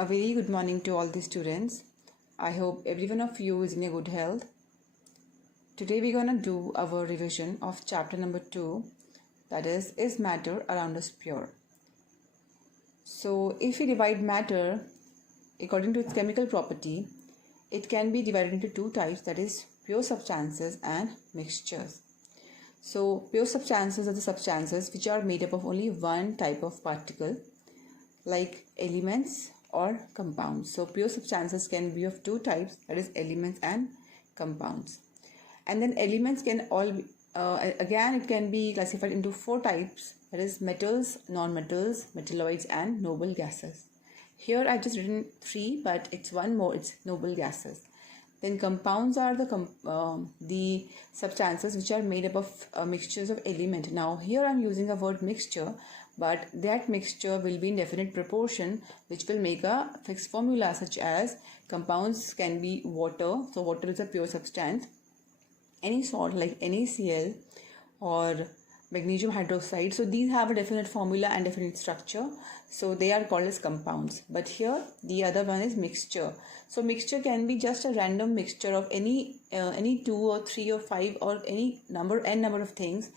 A very good morning to all the students. I hope every one of you is in a good health. Today we're gonna do our revision of chapter number 2, that is matter around us pure? So if we divide matter according to its chemical property, it can be divided into two types, that is pure substances and mixtures. So pure substances are the substances which are made up of only one type of particle, like elements or compounds. So pure substances can be of two types, that is elements and compounds. And then elements can all be, again it can be classified into four types, that is metals, non-metals, metalloids and noble gases. Here I've just written three, but it's one more, it's noble gases. Then compounds are the substances which are made up of mixtures of element. Now here I'm using a word mixture, but that mixture will be in definite proportion, which will make a fixed formula, such as compounds can be water. So water is a pure substance. Any salt like NaCl or magnesium hydroxide, so these have a definite formula and definite structure, so they are called as compounds. But here the other one is mixture. So mixture can be just a random mixture of any 2 or 3 or 5 or any n number of things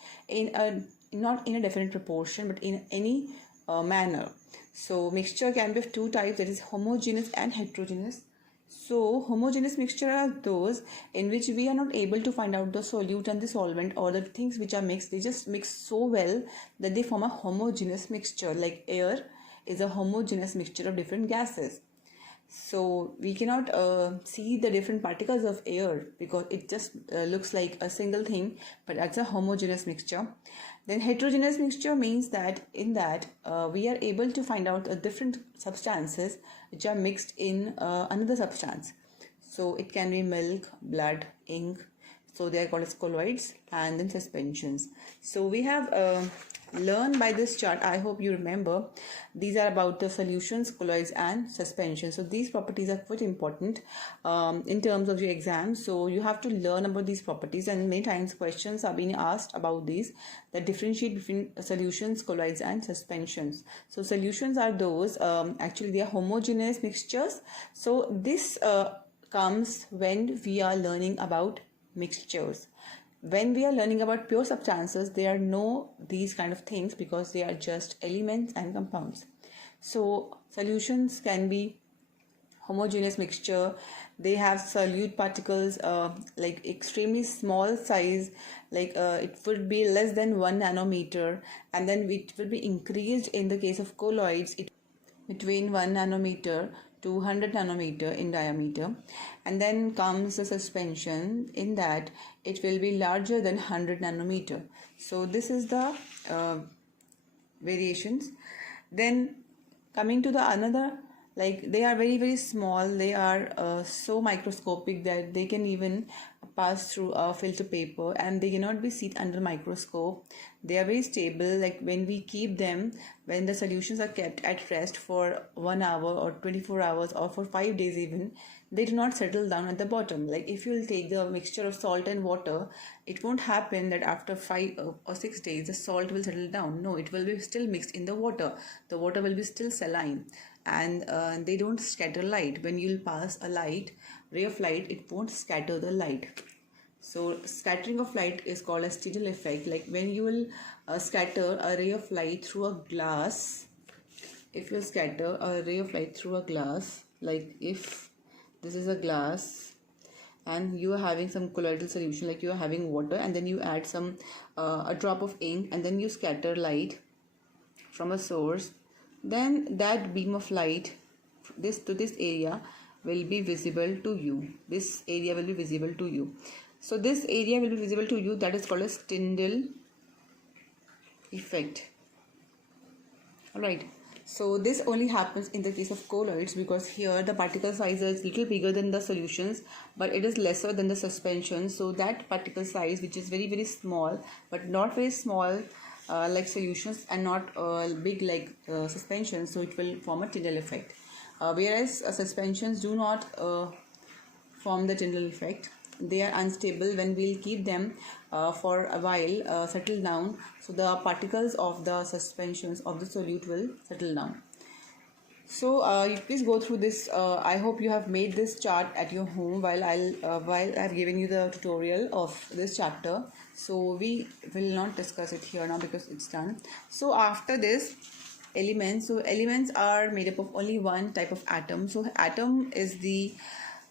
not in a definite proportion, but in any manner. So mixture can be of two types, that is homogeneous and heterogeneous. So homogeneous mixture are those in which we are not able to find out the solute and the solvent, or the things which are mixed, they just mix so well that they form a homogeneous mixture. Like air is a homogeneous mixture of different gases. So we cannot see the different particles of air because it just looks like a single thing, but that's a homogeneous mixture. Then heterogeneous mixture means that we are able to find out different substances which are mixed in another substance. So it can be milk, blood, ink. So they are called as colloids, and then suspensions. So we have learned by this chart, I hope you remember, these are about the solutions, colloids and suspensions. So these properties are quite important in terms of your exam. So you have to learn about these properties, and many times questions are being asked about these that differentiate between solutions, colloids and suspensions. So solutions are those, actually they are homogeneous mixtures. So this comes when we are learning about mixtures. When we are learning about pure substances, there are no these kind of things because they are just elements and compounds. So solutions can be homogeneous mixture. They have solute particles like extremely small size, like it would be less than 1 nanometer, and then it will be increased in the case of colloids between 1 nanometer to 100 nanometer in diameter. And then comes the suspension, in that it will be larger than 100 nanometer. So this is the variations. Then coming to the another, like they are very very small, they are so microscopic that they can even pass through a filter paper and they cannot be seen under microscope. They are very stable, like when we keep them, when the solutions are kept at rest for 1 hour or 24 hours or for 5 days even, they do not settle down at the bottom. Like if you will take the mixture of salt and water, it won't happen that after 5 or 6 days the salt will settle down. No, it will be still mixed in the water. The water will be still saline, and they don't scatter light. When you'll pass a ray of light, it won't scatter the light. So scattering of light is called as Tyndall effect. Like when you will scatter a ray of light through a glass, if you scatter a ray of light through a glass, like if this is a glass and you are having some colloidal solution, like you are having water, and then you add some a drop of ink, and then you scatter light from a source, then that beam of light this area will be visible to you. This area will be visible to you. So this area will be visible to you, that is called as Tyndall effect. Alright, so this only happens in the case of colloids, because here the particle size is little bigger than the solutions, but it is lesser than the suspension. So that particle size, which is very very small, but not very small like solutions, and not big like suspensions, so it will form a Tyndall effect. Whereas suspensions do not form the Tyndall effect. They are unstable. When we'll keep them for a while, settle down, so the particles of the suspensions of the solute will settle down. So you please go through this. I hope you have made this chart at your home while I've given you the tutorial of this chapter. So we will not discuss it here now because it's done. So after this, elements. So elements are made up of only one type of atom. So atom is the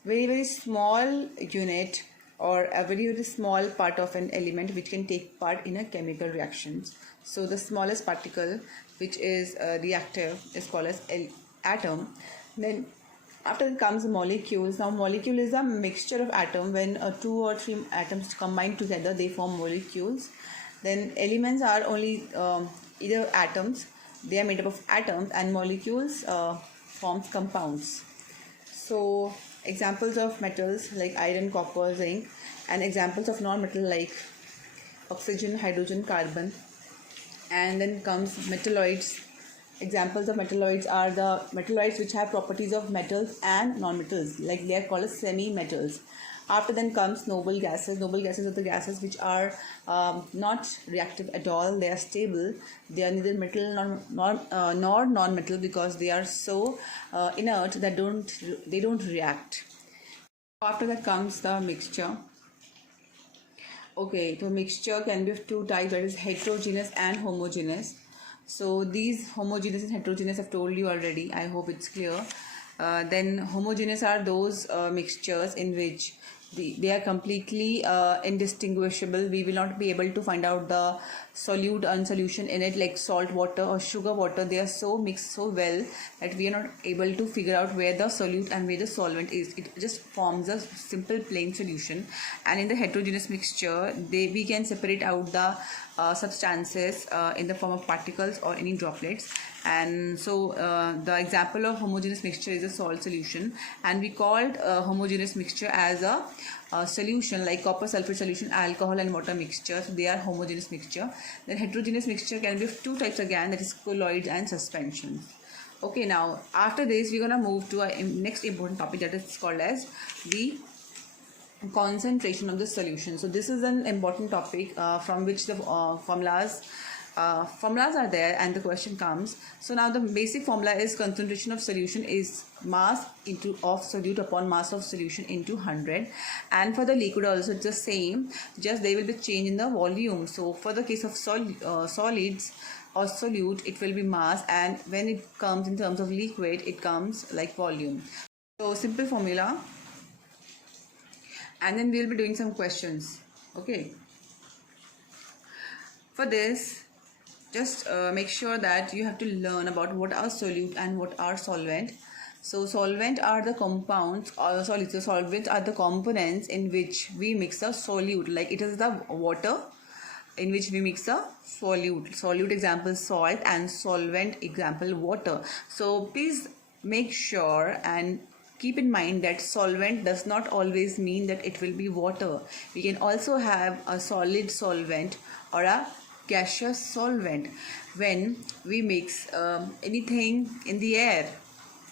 very small unit or a very small part of an element which can take part in a chemical reactions. So the smallest particle which is reactive is called as atom. Then after it comes molecules. Now molecule is a mixture of atom. When 2 or 3 atoms combine together, they form molecules. Then elements are only either atoms. They are made up of atoms, and molecules forms compounds. So examples of metals like iron, copper, zinc, and examples of non-metal like oxygen, hydrogen, carbon. And then comes metalloids. Examples of metalloids are the metalloids which have properties of metals and non-metals, like they are called as semi-metals. After then comes noble gases. Noble gases are the gases which are not reactive at all. They are stable. They are neither metal nor non-metal because they are so inert that they don't react. After that comes the mixture. Okay, so mixture can be of two types, that is heterogeneous and homogeneous. So these homogeneous and heterogeneous I've told you already. I hope it's clear. Then homogeneous are those mixtures in which they are completely indistinguishable. We will not be able to find out the solute and solution in it, like salt water or sugar water. They are so mixed so well that we are not able to figure out where the solute and where the solvent is. It just forms a simple plain solution. And in the heterogeneous mixture, we can separate out the substances in the form of particles or any droplets. And so the example of homogeneous mixture is a salt solution, and we called homogeneous mixture as a solution like copper sulfate solution, alcohol and water mixture. So they are homogeneous mixture. Then heterogeneous mixture can be of two types again, that is colloids and suspensions. Okay, now after this we're gonna move to our next important topic, that is called as the concentration of the solution. So this is an important topic from which the formulas are there, and the question comes. So now the basic formula is concentration of solution is mass of solute upon mass of solution into 100. And for the liquid also it's the same, just there will be change in the volume. So for the case of solids or solute, it will be mass, and when it comes in terms of liquid, it comes like volume. So simple formula, and then we will be doing some questions. Okay, for this, just make sure that you have to learn about what are solute and what are solvent. So solvent are the compounds, or solvents are the components in which we mix a solute, like it is the water in which we mix a solute example salt, and solvent example water. So please make sure and keep in mind that solvent does not always mean that it will be water. We can also have a solid solvent or a gaseous solvent when we mix anything in the air.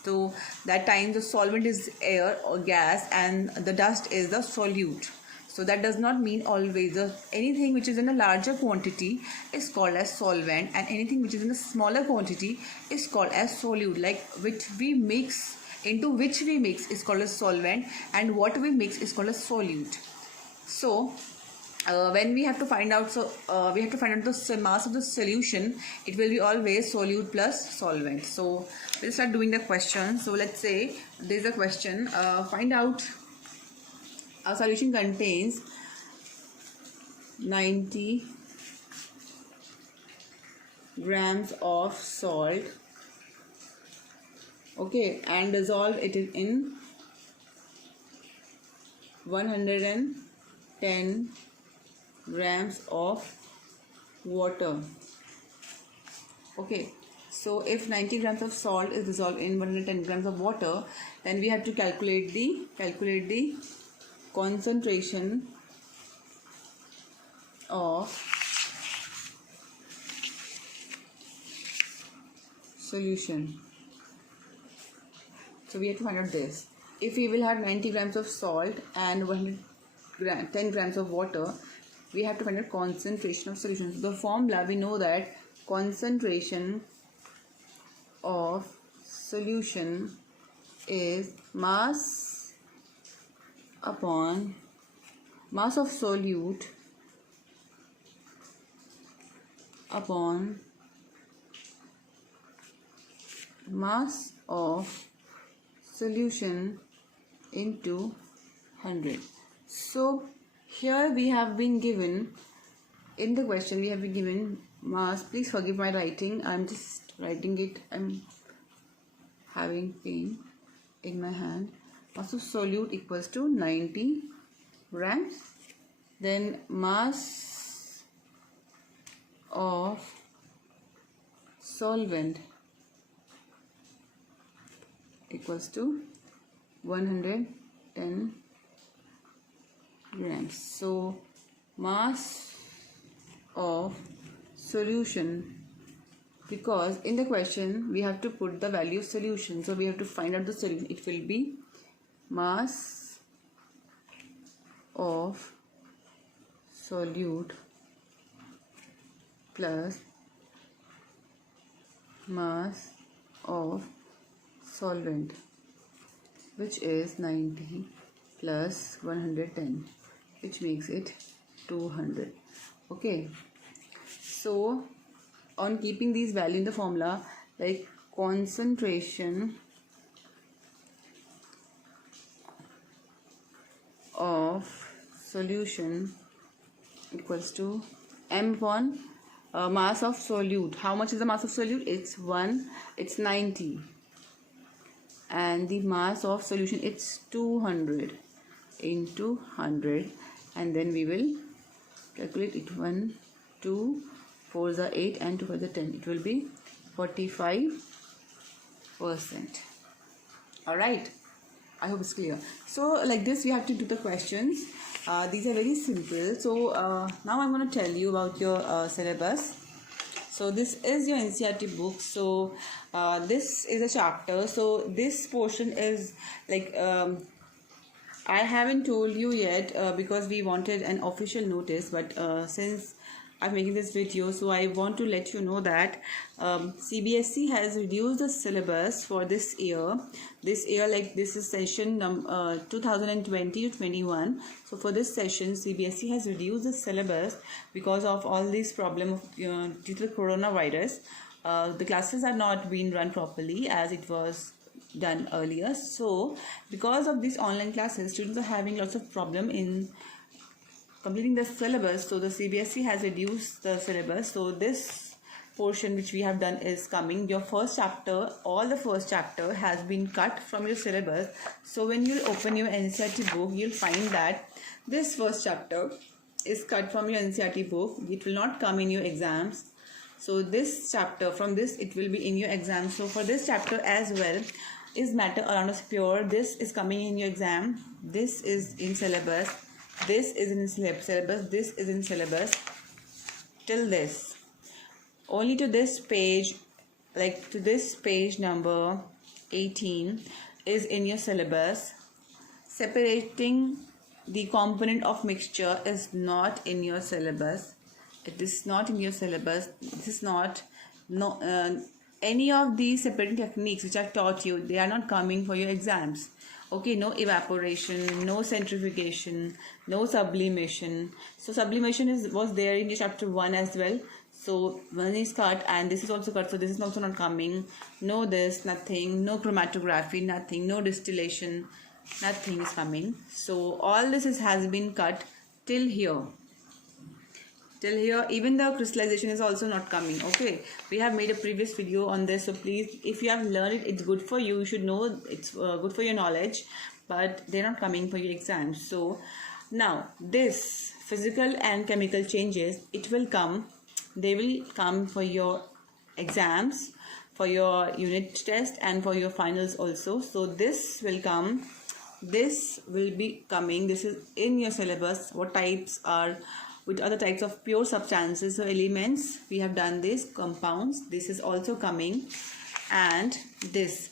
So that time the solvent is air or gas and the dust is the solute. So that does not mean always. Anything which is in a larger quantity is called as solvent, and anything which is in a smaller quantity is called as solute, like which we mix is called as solvent, and what we mix is called as solute. So when we have to find out, the mass of the solution, it will be always solute plus solvent. So we'll start doing the question. So let's say there's a question, find out a solution contains 90 grams of salt, okay, and dissolve it in 110 grams of water. Okay, so if 90 grams of salt is dissolved in 110 grams of water, then we have to calculate the concentration of solution. So we have to find out this. If we will have 90 grams of salt and 110 grams of water, we have to find out concentration of solution. So the formula, we know that concentration of solution is mass upon mass of solute upon mass of solution into 100. So here we have been given, in the question we have been given mass. Please forgive my writing, I'm just writing it, I'm having pain in my hand. Mass of solute equals to 90 grams. Then mass of solvent equals to 110 grams. So mass of solution, because in the question we have to put the value of solution, so we have to find out the solution. It will be mass of solute plus mass of solvent, which is 90 plus 110, which makes it 200. Okay, so on keeping these values in the formula, like concentration of solution equals to m upon mass of solute. How much is the mass of solute? It's 90, and the mass of solution, it's 200 into 100, and then we will calculate it. 1, 2, 4 is 8, and 2 is 10. It will be 45%. Alright, I hope it's clear. So like this we have to do the questions. These are very simple. So now I'm going to tell you about your syllabus. So this is your NCERT book. So this is a chapter. So this portion is like I haven't told you yet because we wanted an official notice, but since I'm making this video, so I want to let you know that CBSE has reduced the syllabus for this year. This year, like this is session 2020-21. So for this session, CBSE has reduced the syllabus because of all these problems due to the coronavirus. The classes are not being run properly as it was done earlier. So because of these online classes, students are having lots of problem in completing the syllabus. So the CBSE has reduced the syllabus. So this portion which we have done is coming. Your first chapter, all the first chapter has been cut from your syllabus. So when you open your NCERT book, you'll find that this first chapter is cut from your NCERT book. It will not come in your exams. So this chapter, from this it will be in your exam. So for this chapter as well, is matter around us pure. This is coming in your exam. This is in syllabus. This is in syllabus. This is in syllabus. Till this, only to this page, like to this page number 18 is in your syllabus. Separating the component of mixture is not in your syllabus. It is not in your syllabus. This is not any of these separating techniques which I've taught you. They are not coming for your exams. Okay, no evaporation, no centrifugation, no sublimation. So sublimation was there in your chapter 1 as well. So one is cut and this is also cut. So this is also not coming. No this, nothing. No chromatography, nothing. No distillation, nothing is coming. So all this has been cut till here. Till here, even the crystallization is also not coming. Okay, we have made a previous video on this, so please, if you have learned it, it's good for you. You should know it's good for your knowledge, but they're not coming for your exams. So now this physical and chemical changes, it will come. They will come for your exams, for your unit test, and for your finals also. So this will come. This will be coming. This is in your syllabus. What types are, with other types of pure substances, so elements, we have done this, compounds, this is also coming, and this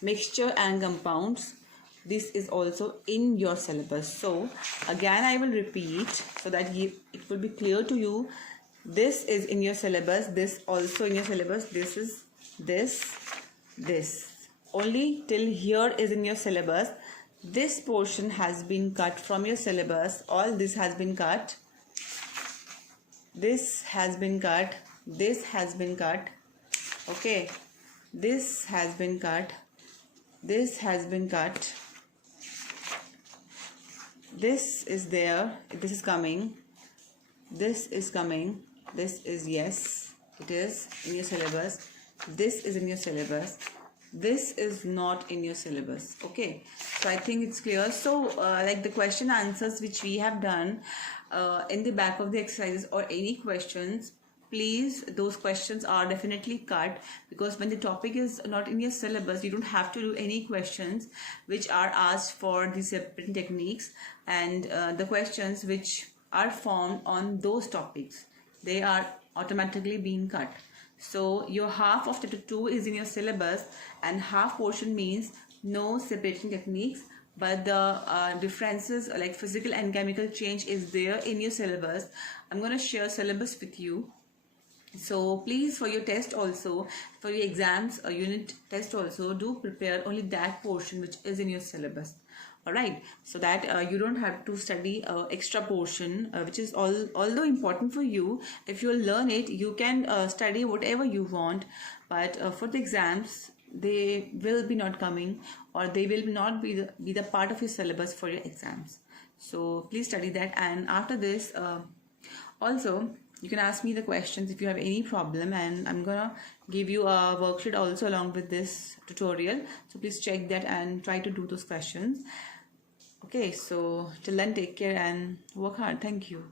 mixture and compounds, this is also in your syllabus. So again I will repeat so that it will be clear to you. This is in your syllabus, this also in your syllabus, this is this, this. Only till here is in your syllabus. This portion has been cut from your syllabus. All this has been cut. This has been cut. This has been cut. Okay. This has been cut. This has been cut. This is there. This is coming. This is coming. This is, yes, it is in your syllabus. This is in your syllabus. This is not in your syllabus. Okay, so I think it's clear. So like the question answers which we have done in the back of the exercises or any questions, please, those questions are definitely cut, because when the topic is not in your syllabus, you don't have to do any questions which are asked for the separate techniques, and the questions which are formed on those topics, they are automatically being cut. So your half of chapter 2 is in your syllabus, and half portion means no separating techniques, but the differences like physical and chemical change is there in your syllabus. I'm going to share syllabus with you. So please, for your test also, for your exams or unit test also, do prepare only that portion which is in your syllabus. Alright, so that you don't have to study extra portion which is although important for you. If you learn it, you can study whatever you want, but for the exams, they will be not coming, or they will not be the part of your syllabus for your exams. So please study that, and after this also you can ask me the questions if you have any problem, and I'm gonna give you a worksheet also along with this tutorial, so please check that and try to do those questions. Okay, so till then, take care and work hard. Thank you.